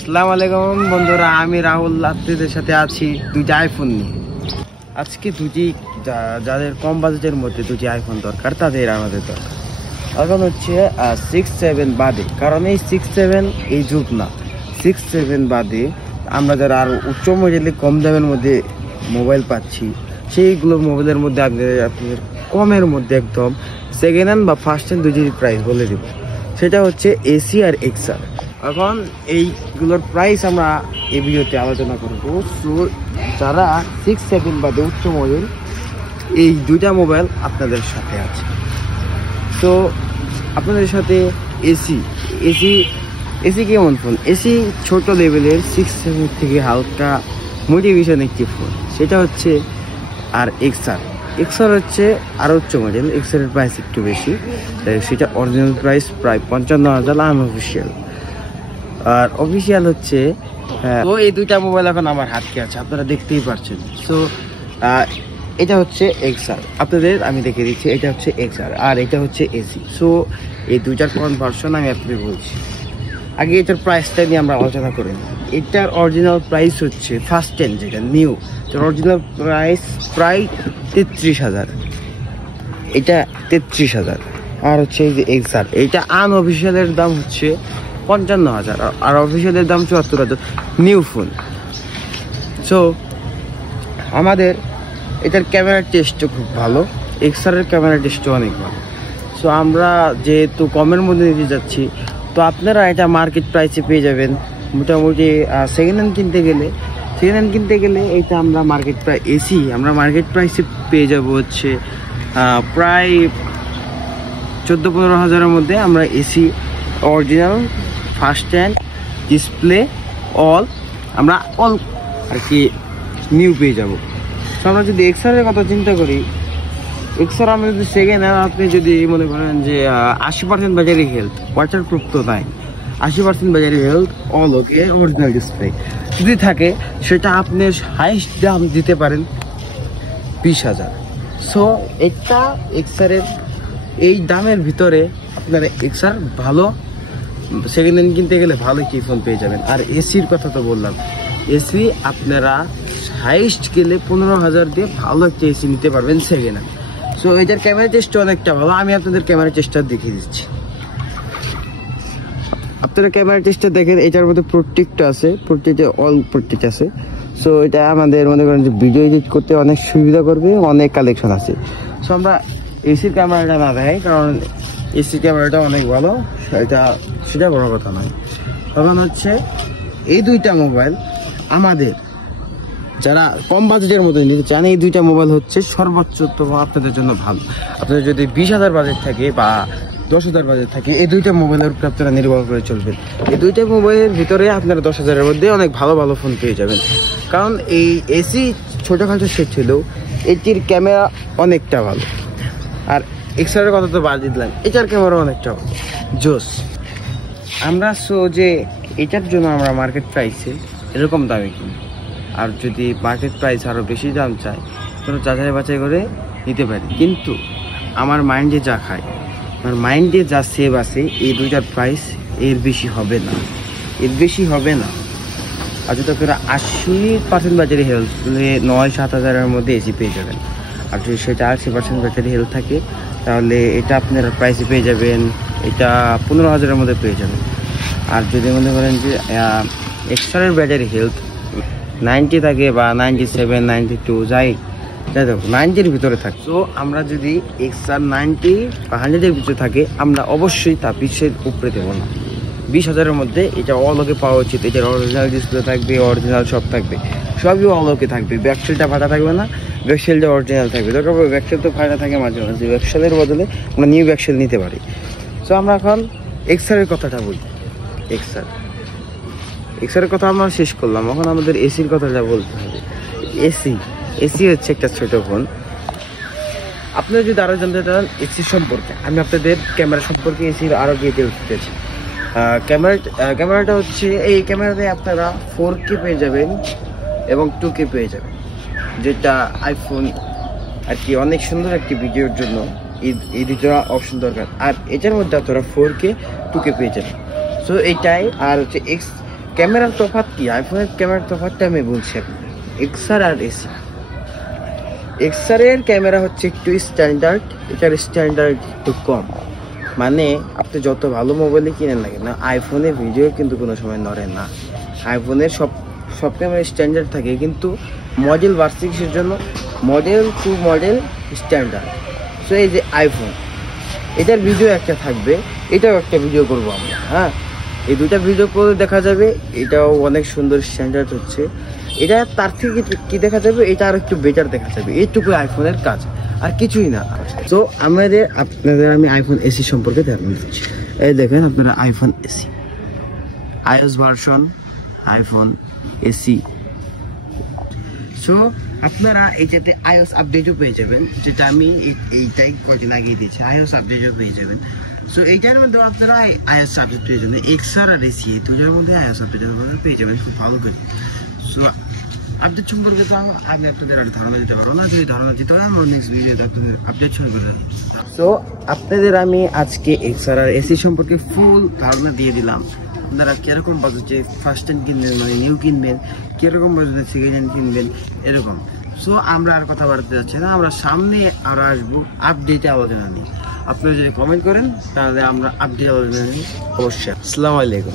আসসালামু আলাইকুম বন্ধুরা, আমি রাহুল আপনাদের সাথে আছি দুটি আইফোন নিয়ে। আজকে দুটি যাদের কম বাজেটের মধ্যে দুটি আইফোন দরকার তাদের আমাদের দরকার। এখন হচ্ছে 6-7 বাদে, কারণ এই 6-7 এই যুগ না। 6-7 বাদে আমরা যারা আরও উচ্চ মডেলে কম দামের মধ্যে মোবাইল পাচ্ছি, সেইগুলো মোবাইলের মধ্যে আপনাদের কমের মধ্যে একদম সেকেন্ড হ্যান্ড বা ফার্স্ট হ্যান্ড দুটির প্রাইস বলে দেব। সেটা হচ্ছে এসি আর এক্সআর। এখন এইগুলোর প্রাইস আমরা এই ভিডিওতে আলোচনা করব। তো যারা 6-7 বাদে উচ্চ মডেল, এই দুইটা মোবাইল আপনাদের সাথে আছে। তো আপনাদের সাথে এসি কেমন ফোন? এসি ছোট লেভেলের 6-7 থেকে হালকা মোটিভেশন একটি ফোন, সেটা হচ্ছে। আর এক্সআর হচ্ছে আরও উচ্চ মডেল। এক্সআর এর প্রাইস একটু বেশি, সেটা অরিজিনাল প্রাইস প্রায় 55,000 আনঅফিসিয়াল। আর অফিসিয়াল হচ্ছে তো এই দুইটা মোবাইল এখন আমার হাতকে আছে, আপনারা দেখতেই পাচ্ছেন। সো এটা হচ্ছে এক্সআর, আপনাদের আমি দেখে দিচ্ছি। এটা হচ্ছে এক্সআর আর এটা হচ্ছে এসি। সো এই দুইটার কনভার্সন আমি আপনাদের বলছি। আগে এটার প্রাইসটা নিয়ে আমরা আলোচনা করি। এটার অরিজিনাল প্রাইস হচ্ছে ফার্স্ট হ্যান্ড, যেটা নিউ, এটার অরিজিনাল প্রাইস প্রায় 33,000। এটা 33,000। আর হচ্ছে এই যে এক্সআর, এইটা আনঅফিসিয়ালের দাম হচ্ছে 55,000 আর অফিসিয়ালের দাম 74,000, নিউ ফোন। সো আমাদের এটার ক্যামেরা টেস্টও খুব ভালো, এক্সআরের ক্যামেরা টেস্টও অনেক ভালো। সো আমরা যেহেতু কমের মধ্যে নিতে যাচ্ছি, তো আপনারা এটা মার্কেট প্রাইসে পেয়ে যাবেন মোটামুটি। সেকেন্ড হ্যান্ড কিনতে গেলে এইটা আমরা মার্কেট প্রাইসে পেয়ে যাব হচ্ছে প্রায় 14-15,000-এর মধ্যে। আমরা AC original first hand display আমরা অল আর কি নিউ পেয়ে যাব। তো আমরা যদি এক্সআরের কথা চিন্তা করি, এক্সআর আমরা যদি সেকেন্ড হ্যান্ড, আপনি যদি মনে করেন যে 80% ব্যাটারি হেলথ, ওয়াটারপ্রুফ তো নাই, 80% ব্যাটারি হেলথ, অল ওকে, অরিজিনাল ডিসপ্লে যদি থাকে, সেটা আপনি হাইস্ট দাম দিতে পারেন 20,000। সো এটা এক্সআরের এই দামের ভিতরে আপনারা এক্সআর ভালো সেকেন্ড হ্যান্ড কিনতে গেলে ভালো কি ফোন পেয়ে যাবেন। আর এসির কথা তো বললাম, এসি আপনারা হাইস্ট গেলে 15,000 দিয়ে ভালো একটা এসি নিতে পারবেন সেকেন্ড হ্যান্ড। সো এটার ক্যামেরা টেস্ট অনেকটা ভালো, আমি আপনাদের ক্যামেরা টেস্টটা দেখিয়ে দিচ্ছি। আপনারা ক্যামেরা টেস্টটা দেখেন, এটার মধ্যে প্রত্যেকটা আছে, অল প্রত্যেক আছে। সো এটা আমাদের মনে করেন যে ভিডিও এডিট করতে অনেক সুবিধা করবে, অনেক কালেকশন আছে। সো আমরা এসির ক্যামেরাটা না দেখাই, কারণ এসির ক্যামেরাটা অনেক ভালো, সেটা বড় কথা নয়। তখন হচ্ছে এই দুইটা মোবাইল আমাদের যারা কম বাজেটের মধ্যে নিতে চান, এই দুইটা মোবাইল হচ্ছে সর্বোচ্চ আপনাদের জন্য ভালো। আপনাদের যদি 20,000 বাজেট থাকে বা 10,000 বাজেট থাকে, এই দুইটা মোবাইলের উপর আপনারা নির্ভর করে চলবেন। এই দুইটা মোবাইলের ভিতরে আপনারা 10,000-এর মধ্যে অনেক ভালো ভালো ফোন পেয়ে যাবেন। কারণ এই এসি ছোটোখাটো সেট ছিল, এটির ক্যামেরা অনেকটা ভালো। আর এক্সআরের কথা তো বাদ দিলাম, এটার ক্যামেরা অনেকটা ভালো, জোস। আমরা যে এটার জন্য আমরা মার্কেট প্রাইসে এরকম দামে কিনি। আর যদি মার্কেট প্রাইস আরও বেশি দাম চাই, তো যাচাই বাছাই করে নিতে পারি। কিন্তু আমার মাইন্ডে যা খায়, আমার মাইন্ডে যা সেভ আছে, এই দুইটার প্রাইস এর বেশি হবে না। আর যদি আপনারা 80% ব্যাটারি হেলথ, 9-7,000-এর মধ্যে এসি পেয়ে যাবেন। আর যদি সেটা 80% ব্যাটারি হেলথ থাকে, তাহলে এটা আপনারা প্রাইসে পেয়ে যাবেন, এটা 15,000-এর মধ্যে পেয়ে যাবেন। আর যদি মনে করেন যে এক্সট্রার ব্যাটারি হেলথ 90 থাকে বা 97, 92 যাই দেখো 90-এর ভিতরে থাকে। তো আমরা যদি এক্সআর 90 বা 100-এর ভিতরে থাকে, আমরা অবশ্যই তা 20-এর উপরে দেবো না। 20,000-এর মধ্যে এটা অল ওকে পাওয়া উচিত। এটার অরিজিনাল ডিসপ্লে থাকবে, অরিজিনাল সব থাকবে, সবই অল ওকে থাকবে। ব্যাকসেলটা ফাটা থাকবে না, ব্যাকসেলটা অরিজিনাল থাকবে। দরকার পড়বে ব্যাকসেল তো ফাটা থাকে মাঝে মাঝে, ব্যাকসেলের বদলে আমরা নিউ ব্যাকসেল নিতে পারি। সো আমরা এখন এক্সআরের কথাটা বলি। এক্সআরের কথা আমরা শেষ করলাম, এখন আমাদের এসির কথাটা বলতে হবে। এসি হচ্ছে একটা ছোট ফোন। আপনারা যদি আরও জানতে চান এসির সম্পর্কে, আমি আপনাদের ক্যামেরা সম্পর্কে এসির আরও ডিটেলস দিতেছি। ক্যামেরাটা হচ্ছে, এই ক্যামেরাতে আপনারা 4K পেয়ে যাবেন এবং 2K পেয়ে যাবেন, যেটা আইফোন আর কি অনেক সুন্দর একটি ভিডিওর জন্য এই দুটো অপশন দরকার। আর এটার মধ্যে আপনারা 4K 2K পেয়ে যাবেন। সো এইটাই। আর হচ্ছে ক্যামেরার তফাৎ কি, আইফোনের ক্যামেরার তফাৎটা আমি বলছি আপনাকে। এক্সআর আর এসি, এক্সআর এর ক্যামেরা হচ্ছে একটু স্ট্যান্ডার্ড, এটার স্ট্যান্ডার্ড একটু কম। মানে আপনি যত ভালো মোবাইলই কিনেন না কেন, আইফোনে ভিডিও কিন্তু কোনো সময় নড়ে না। আইফোনের সব ক্যামেরা স্ট্যান্ডার্ড থাকে, কিন্তু মডেল বাড়ছে কিসের জন্য, model to model standard. So এই যে আইফোন, এটার ভিডিও একটা থাকবে, এটাও একটা ভিডিও করবো আমরা। হ্যাঁ, এই দুটা ভিডিও করে দেখা যাবে, এটাও অনেক সুন্দর স্ট্যান্ডার্ড হচ্ছে। এটা তার থেকে কি দেখা যাবে, এটা আর একটু বেটার দেখা যাবে, এইটুকু আইফোনের কাজ, আর কিছুই না। তো আপনাদের আমি আইফোন এসি সম্পর্কে ধারণা দিচ্ছি। এই দেখেন আপনারা iPhone AC, iOS version iPhone AC. So আপনারা এইটাতে iOS আপডেটও পেয়ে যাবেন, যেটা আমি এইটাই কয়েকদিন আগে দিয়েছি, iOS আপডেটও পেয়ে যাবেন। সো এইটার মধ্যে আপনারা iOS আপডেট পেয়ে যাবেন, এক্সআর আর এসি এই দুটোর মধ্যে iOS আপডেট পেয়ে যাবেন খুব ভালো করে। সো আপডেট সম্পর্কে তো আমি আপনাদের আর ধারণা দিতে পারবো না, যদি ধারণা দিতে হয় আমার নেক্সট ভিডিওতে আপনাদের আপডেট সম্পর্কে। সো আপনাদের আমি আজকে এক্সআর আর এসি সম্পর্কে ফুল ধারণা দিয়ে দিলাম। আপনারা কিরকম বাজেটে ফার্স্ট হ্যান্ড কিনবেন, মানে নিউ কিনবেন, কিরকম বাজেটে সেকেন্ড হ্যান্ড কিনবেন, এরকম। সো আমরা আর কথা বাড়তে যাচ্ছি না, আমরা সামনে আরো আসবো আপডেটে আলোচনা নিয়ে। আপনারা যদি কমেন্ট করেন তাহলে আমরা আপডেট আলোচনা নিই অবশ্যই। আসসালামু আলাইকুম।